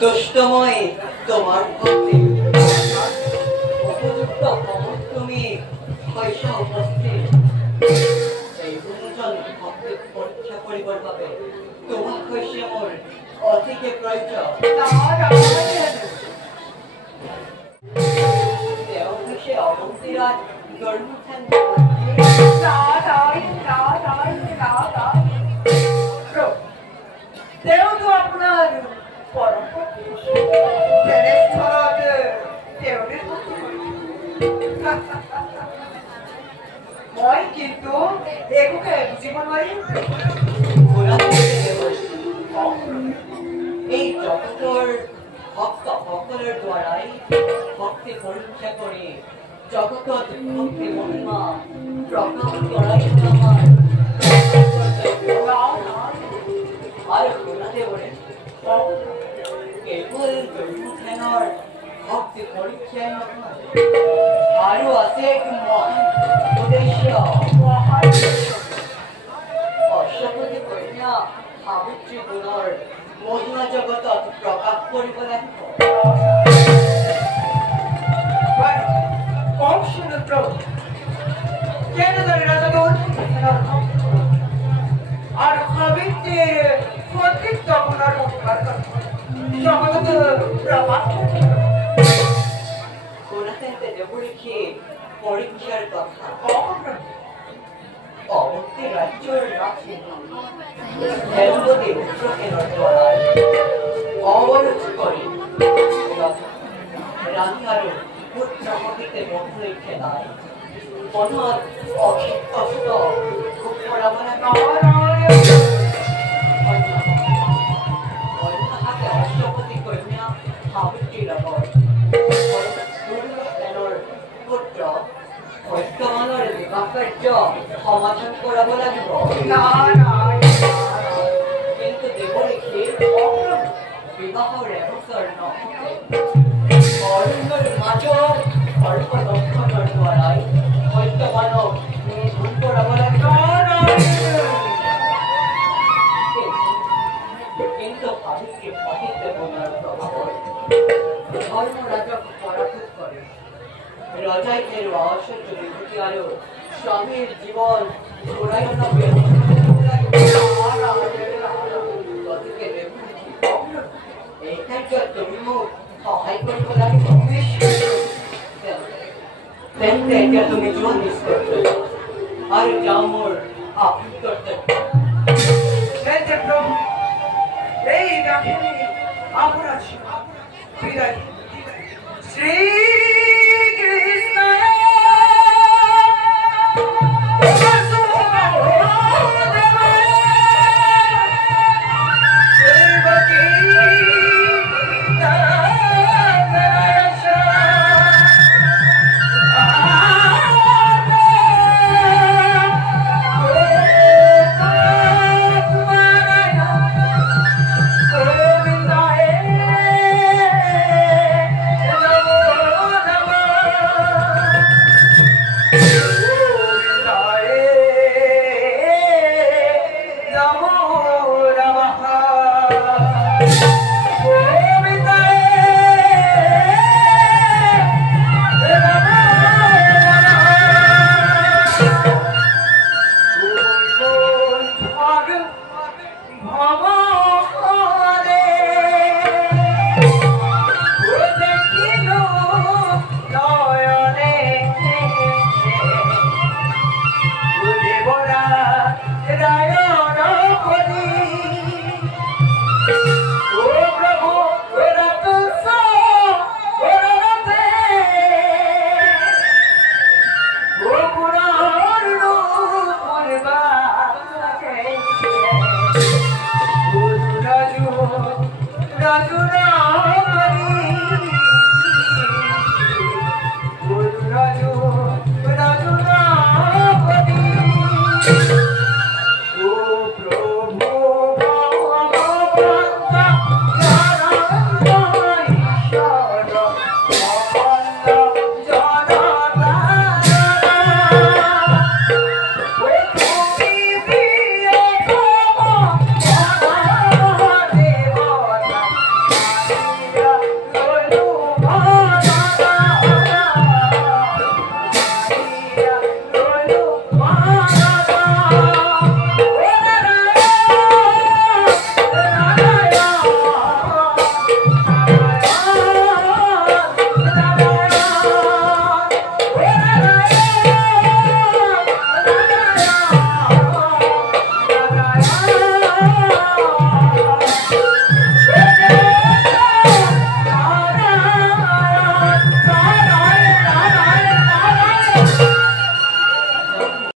দুষ্টময় তোমার ভক্তি উপযুক্ত তুমি হইছ উপস্থিত এই গুণজন ভক্তি পরীক্ষা করিবার বাবে তোমাক হইছে মোৰ অতিকে প্ৰয়োজন তেওঁ হইছে অৱন্তীৰাজ গৰ্ভুথান তেওঁ তো আপোনাৰ মই কিন্তু একোকে বুজিব নোৱাৰিম এই জগতৰ ভক্তসকলৰ দ্বাৰাই ভক্তি পৰীক্ষা কৰি জগতত ভক্তি মহিমা প্ৰকাশ কৰাই আমাৰ আৰু গুণাদেৱৰে কেৱল গৰুথেনৰ ভক্তি পৰীক্ষাই নহয় আৰু আছে এক মহান উদ্দেশ্য অশ্বপতি কন্যা সাবিত্ৰী গুণৰ মহিমা জগতত প্ৰকাশ কৰিব লাগিব কম শুনুত্ৰ কেনেদৰে ৰাজগণ আৰু সাবিত্ৰীৰ সতীত্ব গুণৰ উপকাৰ জগতত প্ৰকাশ গুণাতেন্তে দেৱৰীষী পৰীক্ষাৰ কথা অৱন্তী ৰাজ্যৰ হেমৱতী উত্তৰসেনৰ দ্বাৰা অৱৰোধ কৰি ৰাণী আৰু পুত্ৰ সহিতে বন্ধুলৈ খেলাই মনত অশেষ কষ্ট ভোগ কৰাবলৈ অশ্বপতি কন্যা সাবিত্ৰীৰ লগত পুত্ৰ সত্যৱানৰ বিবাহ কাৰ্য সমাধান কৰাব লাগিব কিন্তু দেৱৰীকে বিবাহৰ এবছৰ নহওঁতে অৰণ্যৰ মাজত সৰ্বদক্ষণৰ দ্বাৰাই সত্যবানক নিধন কৰাব লাগিব কিন্তু সাবিত্ৰী পতিত দেৱতাৰ প্ৰভাৱত ধৰ্মৰাজক পৰাভূত কৰে ৰজাই হেৰুৱা ঐশ্বৰ্য বিভূতি আৰু স্বামীৰ জীৱন ঘূৰাই অনা গতিকে এই কাৰ্যত তুমি মোক সহায় কৰিব লাগিব তেন্তে এতিয়া তুমি যোৱা নিষ্কৰ্য আৰু যাওঁ মোৰ কৰ্তব্য এই দাখিনী আপনার বিদায় শ্রী Raju